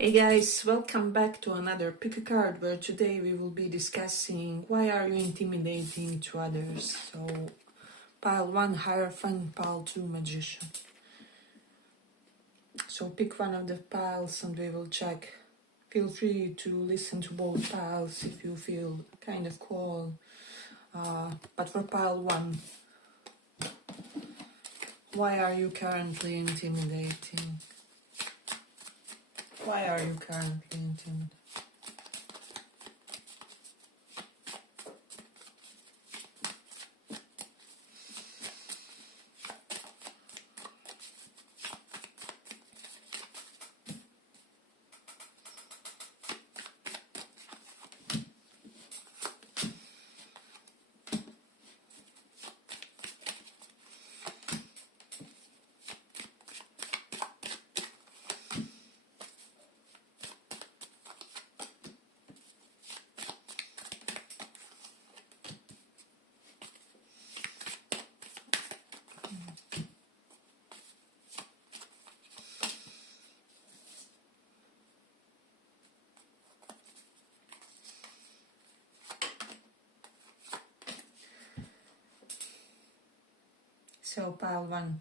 Hey guys, welcome back to another pick a card where today we will be discussing why are you intimidating to others. So pile 1 hierophant, pile 2 magician. So pick one of the piles and we will check. Feel free to listen to both piles if you feel kind of called. But for pile 1, why are you currently intimidating? Why are you currently intimidating? So pile 1.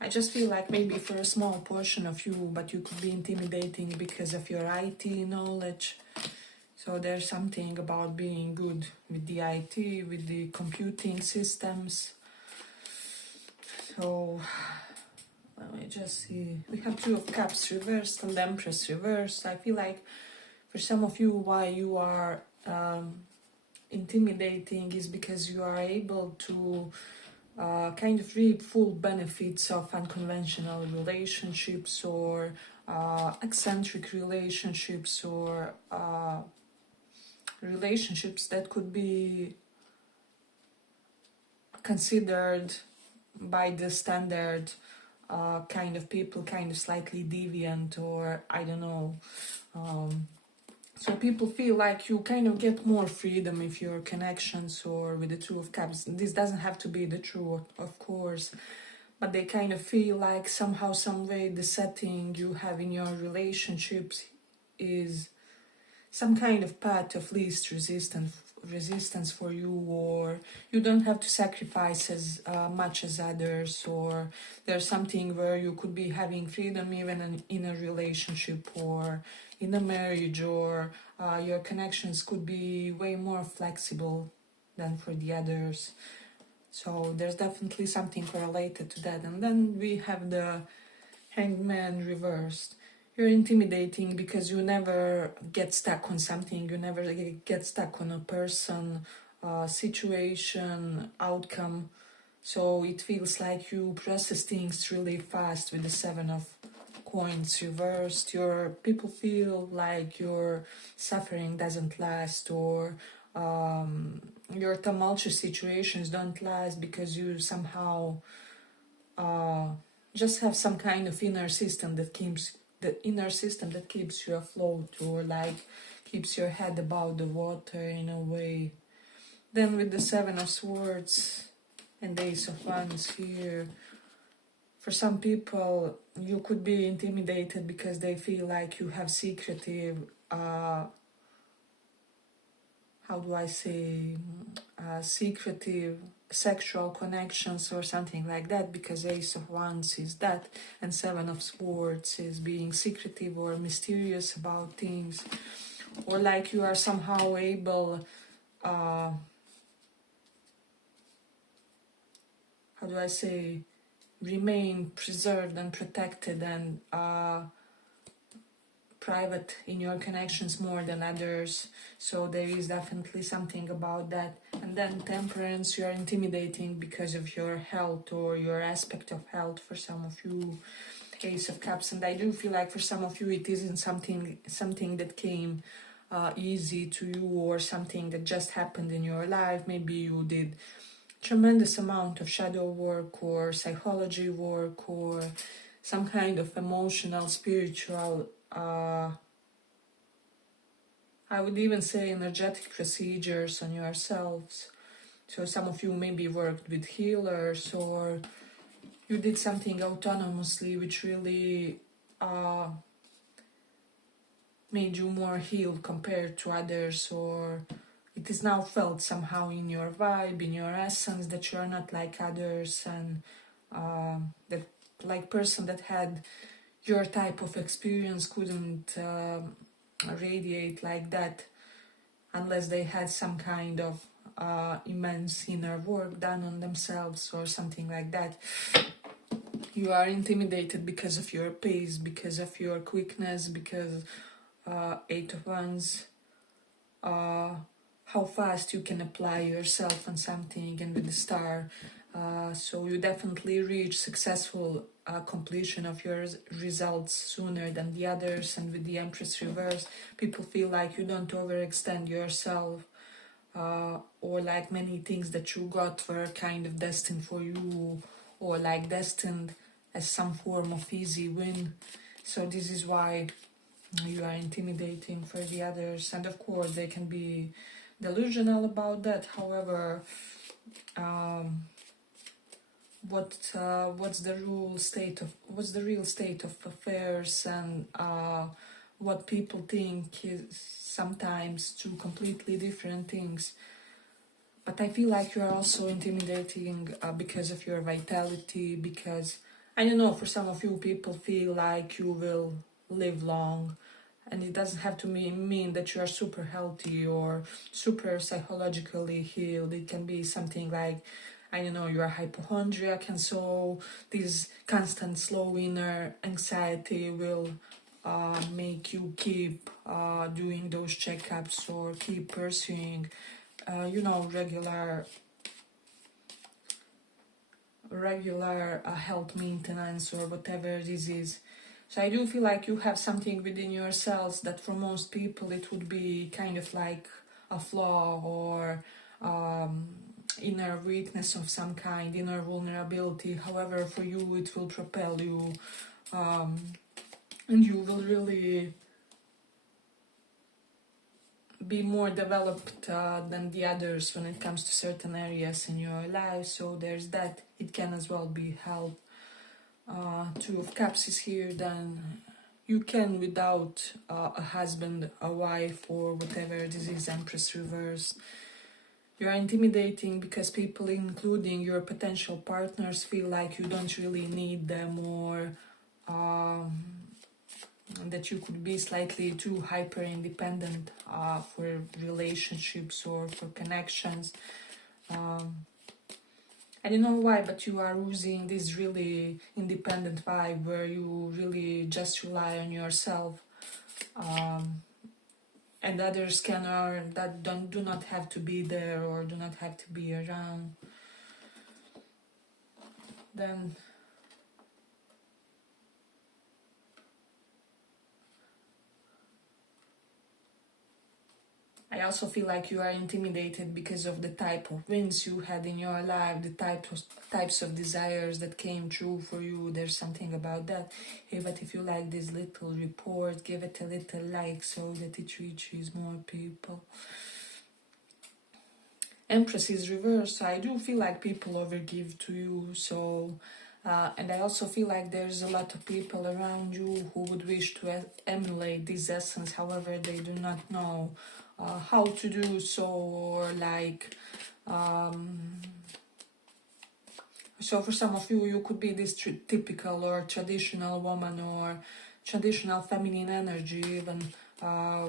I just feel like maybe for a small portion of you, but you could be intimidating because of your IT knowledge. So there's something about being good with the IT, with the computing systems. So let me just see. We have 2 of Cups reversed and Empress reversed. I feel like for some of you, why you are intimidating is because you are able to kind of reap full benefits of unconventional relationships or eccentric relationships or relationships that could be considered by the standard kind of people kind of slightly deviant, or I don't know. So people feel like you kind of get more freedom if your connections or with the 2 of Cups. This doesn't have to be the truth, of course, but they kind of feel like somehow, some way, the setting you have in your relationships is some kind of path of least resistance for you, or you don't have to sacrifice as much as others, or there's something where you could be having freedom even in a relationship or in a marriage, or your connections could be way more flexible than for the others. So there's definitely something correlated to that. And then we have the Hanged Man reversed. You're intimidating because you never get stuck on something, you never get stuck on a person, situation, outcome. So it feels like you process things really fast with the 7 of Coins reversed. Your people feel like your suffering doesn't last, or your tumultuous situations don't last because you somehow just have some kind of inner system that keeps you afloat, or like keeps your head above the water in a way. Then with the 7 of Swords and the Ace of Wands here, for some people you could be intimidated because they feel like you have secretive secretive sexual connections or something like that, because Ace of Wands is that and 7 of Swords is being secretive or mysterious about things, or like you are somehow able remain preserved and protected and private in your connections more than others. So there is definitely something about that. And then Temperance, you are intimidating because of your health or your aspect of health for some of you. Ace of Cups, and I do feel like for some of you it isn't something that came easy to you, or something that just happened in your life. Maybe you did tremendous amount of shadow work or psychology work or some kind of emotional, spiritual, I would even say energetic procedures on yourselves. So some of you maybe worked with healers, or you did something autonomously which really made you more healed compared to others, or it is now felt somehow in your vibe, in your essence, that you are not like others, and that like person that had your type of experience couldn't radiate like that unless they had some kind of immense inner work done on themselves or something like that. You are intimidated because of your pace, because of your quickness, because Eight of Wands, how fast you can apply yourself on something, and with the Star, so you definitely reach successful completion of your results sooner than the others. And with the Empress reverse, people feel like you don't overextend yourself, or like many things that you got were kind of destined for you, or like destined as some form of easy win. So this is why you are intimidating for the others, and of course they can be delusional about that. However, what's the real state of affairs, and what people think is sometimes two completely different things. But I feel like you are also intimidating because of your vitality, because I don't know, for some of you, people feel like you will live long, and it doesn't have to mean that you are super healthy or super psychologically healed. It can be something like, I don't know, you are hypochondriac, and so this constant slow inner anxiety will make you keep doing those checkups, or keep pursuing regular health maintenance, or whatever this is. So I do feel like you have something within yourselves that for most people it would be kind of like a flaw, or inner weakness of some kind, inner vulnerability. However, for you it will propel you, and you will really be more developed than the others when it comes to certain areas in your life. So there's that. It can as well be help. Two of Cups is here. Then you can, without a husband, a wife, or whatever this is, Empress reverse. You're intimidating because people, including your potential partners, feel like you don't really need them, or that you could be slightly too hyper independent for relationships or for connections. I don't know why, but you are using this really independent vibe where you really just rely on yourself, and others can, or that do not have to be there, or do not have to be around. Then I also feel like you are intimidated because of the type of wins you had in your life, the types of desires that came true for you. There's something about that. Hey, but if you like this little report, give it a little like so that it reaches more people. Empress is reversed, so I do feel like people overgive to you. So, and I also feel like there's a lot of people around you who would wish to emulate this essence. However, they do not know how to do so, or like so for some of you, you could be this typical or traditional woman, or traditional feminine energy even,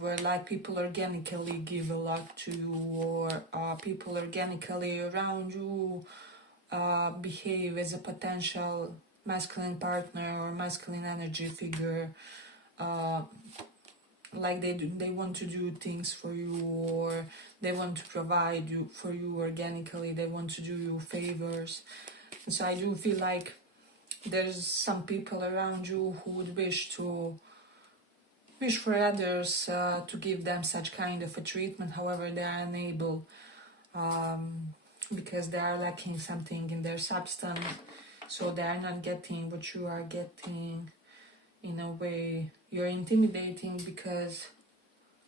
where like people organically give a lot to you, or people organically around you behave as a potential masculine partner or masculine energy figure, like they want to do things for you, or they want to provide for you organically, they want to do you favors. And so I do feel like there's some people around you who would wish for others to give them such kind of a treatment. However, they are unable, because they are lacking something in their substance, so they are not getting what you are getting. In a way, you're intimidating because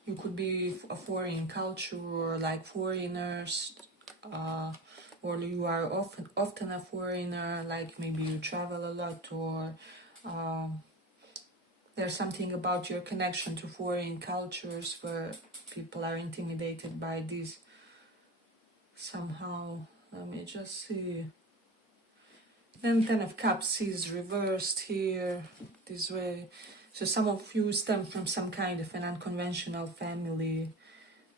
you could be a foreign culture, or like foreigners, or you are often a foreigner, like maybe you travel a lot, or There's something about your connection to foreign cultures where people are intimidated by this somehow. Let me just see. Then Ten of Cups is reversed here, this way. So some of you stem from some kind of an unconventional family.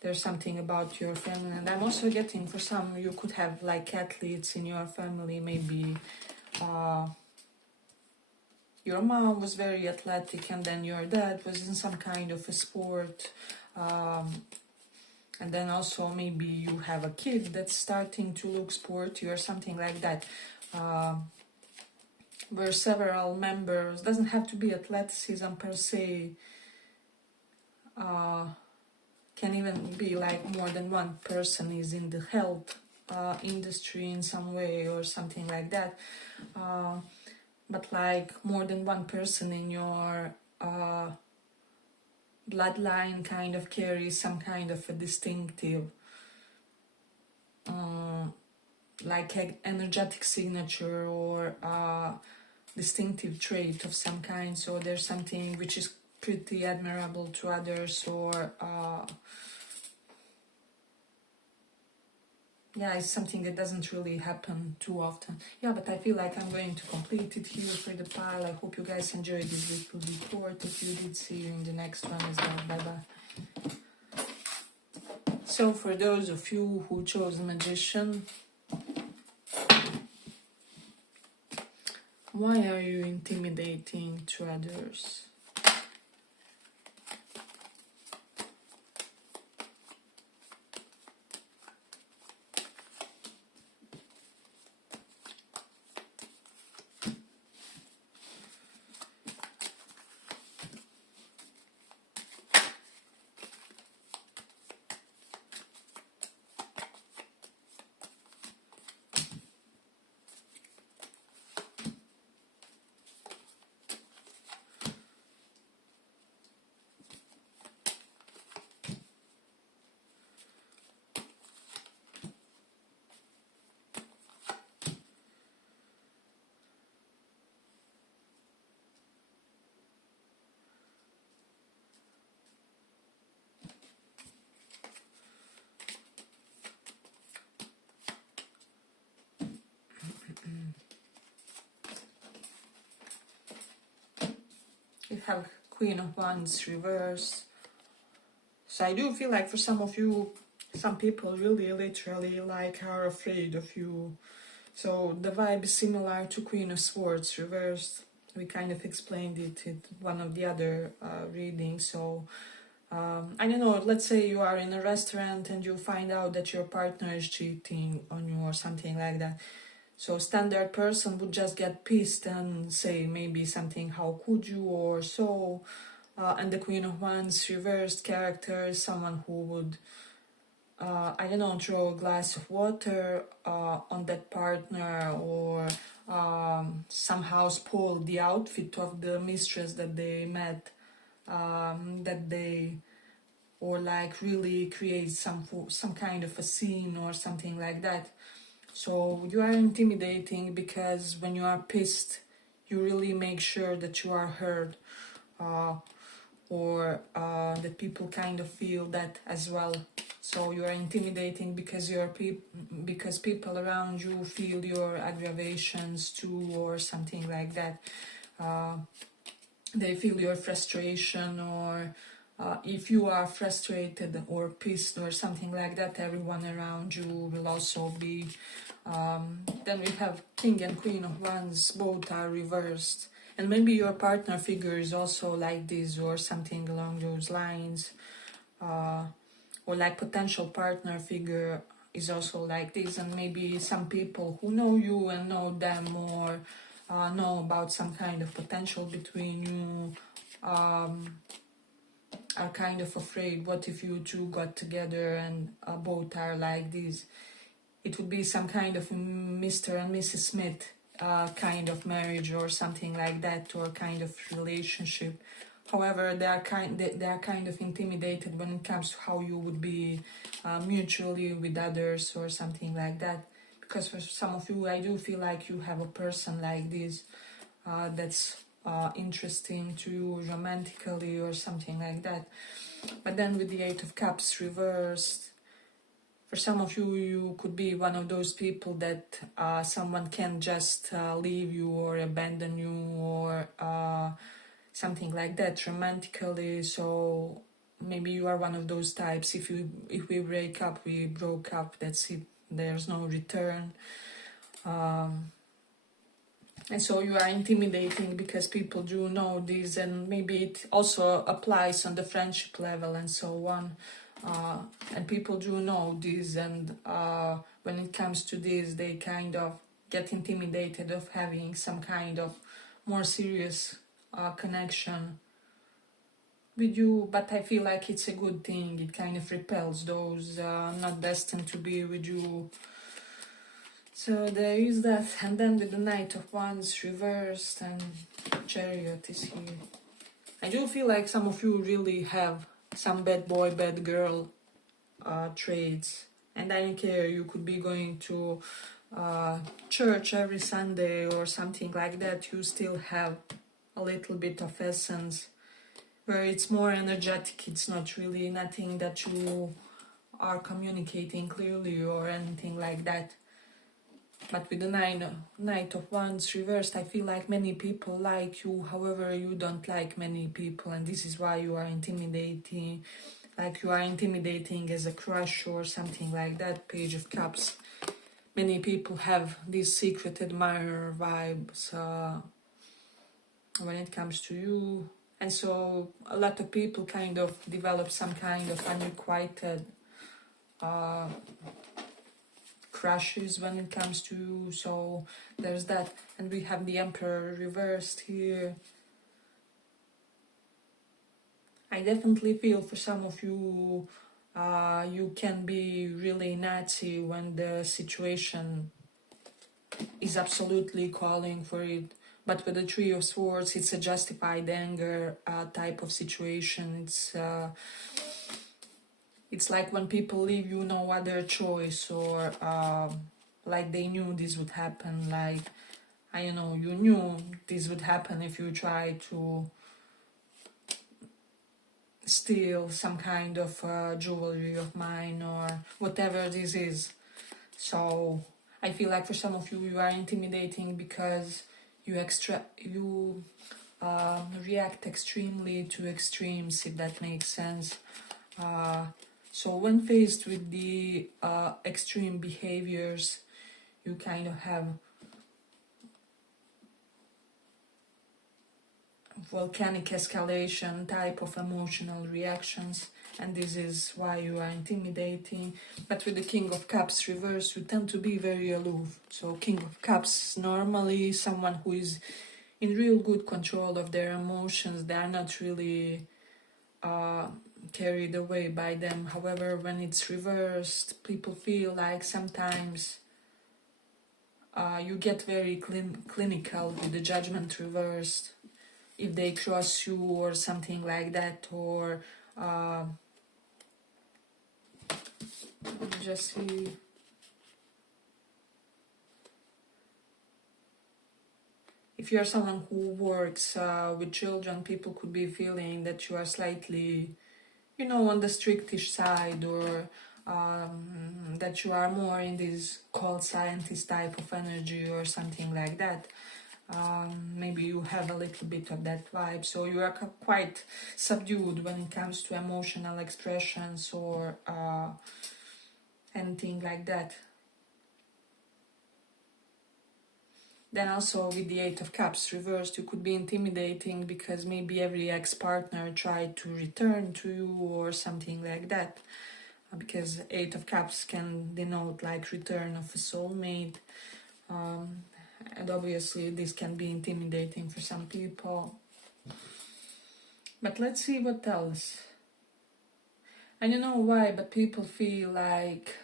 There's something about your family. And I'm also getting, for some, you could have like athletes in your family. Maybe your mom was very athletic, and then your dad was in some kind of a sport. And then also maybe you have a kid that's starting to look sporty or something like that. Where several members, doesn't have to be athleticism per se, can even be like more than one person is in the health industry in some way or something like that. But like more than one person in your bloodline kind of carries some kind of a distinctive like energetic signature or distinctive trait of some kind. So there's something which is pretty admirable to others, or yeah, it's something that doesn't really happen too often. Yeah, but I feel like I'm going to complete it here for the pile. I hope you guys enjoyed this little report. If you did, see you in the next one as well. Bye bye. So for those of you who chose Magician, why are you intimidating to others? We have Queen of Wands reversed. So I do feel like for some of you, some people really literally like are afraid of you. So the vibe is similar to Queen of Swords reversed. We kind of explained it in one of the other readings. So I don't know, let's say you are in a restaurant and you find out that your partner is cheating on you or something like that. So standard person would just get pissed and say maybe something, how could you, or so. And the Queen of Wands reversed character is someone who would, I don't know, throw a glass of water on that partner, or somehow spoil the outfit of the mistress that they met, or like really create some kind of a scene or something like that. So you are intimidating because when you are pissed, you really make sure that you are heard, or that people kind of feel that as well. So you are intimidating because because people around you feel your aggravations too, or something like that. They feel your frustration, or if you are frustrated or pissed or something like that, everyone around you will also be. Then we have King and Queen of Wands, both are reversed. And maybe your partner figure is also like this or something along those lines. Or like potential partner figure is also like this. And maybe some people who know you and know them more know about some kind of potential between you, are kind of afraid, what if you two got together and both are like this? It would be some kind of Mr. and Mrs. Smith kind of marriage or something like that, or kind of relationship. However, they are kind of intimidated when it comes to how you would be mutually with others or something like that. Because for some of you, I do feel like you have a person like this that's interesting to you romantically or something like that. But then with the Eight of Cups reversed, for some of you, you could be one of those people that someone can just leave you or abandon you or something like that romantically. So maybe you are one of those types. If we break up, we broke up, that's it, there's no return. And so you are intimidating because people do know this, and maybe it also applies on the friendship level and so on. And people do know this, and when it comes to this, they kind of get intimidated of having some kind of more serious connection with you. But I feel like it's a good thing. It kind of repels those not destined to be with you. So there is that, and then with the Knight of Wands reversed and Chariot is here. I do feel like some of you really have some bad boy, bad girl traits, and I don't care, you could be going to church every Sunday or something like that, you still have a little bit of essence, where it's more energetic, it's not really nothing that you are communicating clearly or anything like that. But with the Knight of Wands reversed, I feel like many people like you, however you don't like many people, and this is why you are intimidating, like you are intimidating as a crush or something like that. Page of Cups. Many people have these secret admirer vibes when it comes to you, and so a lot of people kind of develop some kind of unrequited crushes when it comes to you. So there's that, and we have the Emperor reversed here. I definitely feel for some of you, you can be really Nazi when the situation is absolutely calling for it. But with the Three of Swords, it's a justified anger type of situation. It's like when people leave you no other choice, or like they knew this would happen, like, I don't know, you knew this would happen if you try to steal some kind of jewelry of mine or whatever this is. So I feel like for some of you, you are intimidating because you react extremely to extremes, if that makes sense. So when faced with the extreme behaviors, you kind of have volcanic escalation type of emotional reactions, and this is why you are intimidating. But with the King of Cups reversed, you tend to be very aloof. So King of Cups, normally someone who is in real good control of their emotions, they are not really carried away by them. However, when it's reversed, people feel like sometimes you get very clinical with the Judgment reversed. If they cross you or something like that, or just see. If you are someone who works with children, people could be feeling that you are slightly, on the strictish side, or that you are more in this cold scientist type of energy or something like that. Maybe you have a little bit of that vibe, so you are quite subdued when it comes to emotional expressions or anything like that. Then also with the Eight of Cups reversed, you could be intimidating because maybe every ex-partner tried to return to you or something like that, because Eight of Cups can denote like return of a soulmate. And obviously this can be intimidating for some people. But let's see what else. I don't know why, but people feel like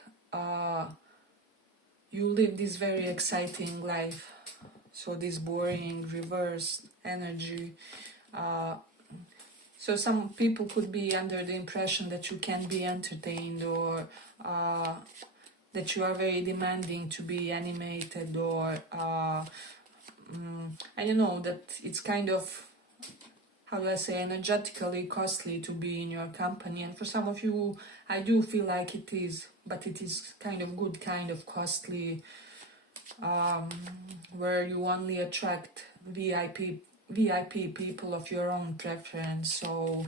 you live this very exciting life. So this boring, reversed energy. So some people could be under the impression that you can be entertained, or that you are very demanding to be animated, or I don't know, that it's kind of, how do I say, energetically costly to be in your company. And for some of you, I do feel like it is, but it is kind of good, kind of costly, where you only attract VIP people of your own preference. So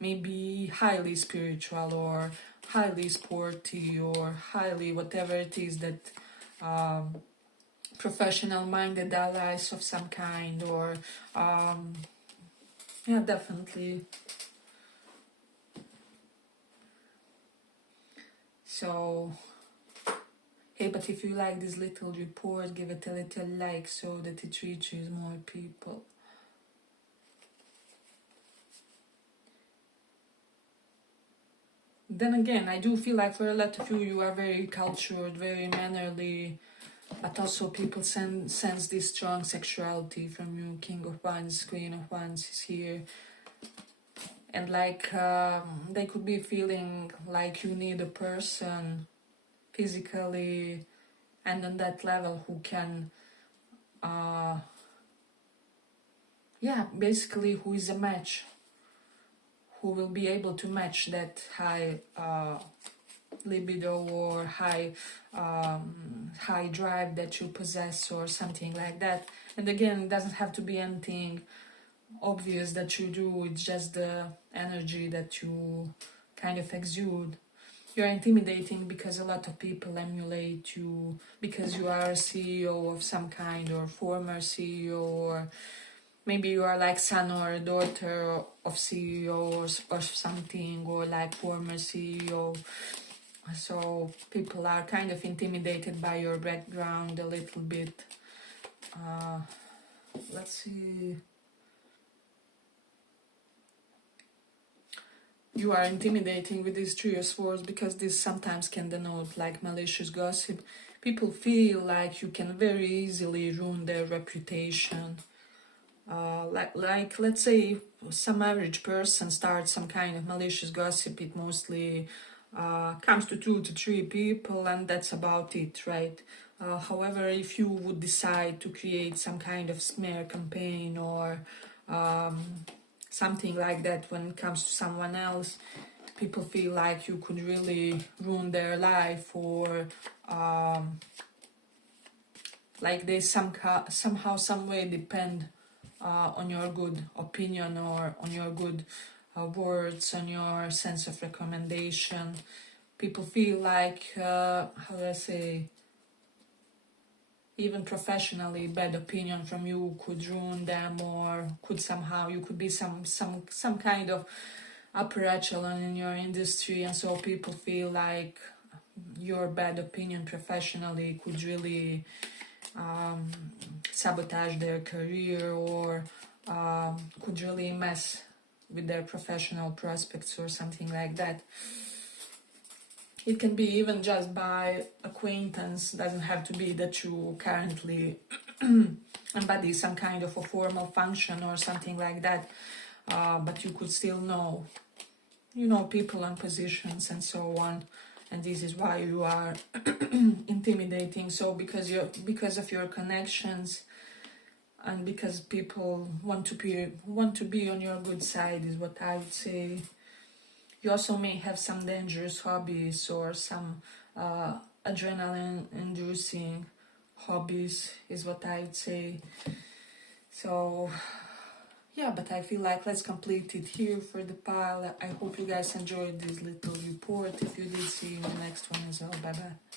maybe highly spiritual or highly sporty or highly whatever it is that professional minded allies of some kind, or yeah, definitely. So hey, but if you like this little report, give it a little like so that it reaches more people. Then again, I do feel like for a lot of you, you are very cultured, very mannerly, but also people sense this strong sexuality from you. King of Wands, Queen of Wands is here. And like they could be feeling like you need a person physically and on that level who can, yeah, basically who is a match, who will be able to match that high libido or high drive that you possess or something like that. And again, it doesn't have to be anything obvious that you do, it's just the energy that you kind of exude. You're intimidating because a lot of people emulate you, because you are a CEO of some kind or former CEO, or maybe you are like son or daughter of CEO or something, or like former CEO. So people are kind of intimidated by your background a little bit. Let's see. You are intimidating with these Three of Swords because this sometimes can denote like malicious gossip. People feel like you can very easily ruin their reputation. Like let's say some average person starts some kind of malicious gossip, it mostly comes to 2 to 3 people and that's about it, right? However, if you would decide to create some kind of smear campaign or something like that when it comes to someone else, people feel like you could really ruin their life, or like they somehow, some way depend on your good opinion or on your good words, on your sense of recommendation. People feel like, how do I say, even professionally, bad opinion from you could ruin them, or could somehow, you could be some kind of upper echelon in your industry, and so people feel like your bad opinion professionally could really sabotage their career, or could really mess with their professional prospects or something like that. It can be even just by acquaintance, doesn't have to be that you currently embody some kind of a formal function or something like that, but you could still know, people and positions and so on, and this is why you are intimidating. So because of your connections and because people want to be on your good side is what I would say. You also may have some dangerous hobbies or some adrenaline-inducing hobbies is what I would say. So, yeah, but I feel like let's complete it here for the pile. I hope you guys enjoyed this little report. If you did, see you in the next one as well. Bye-bye.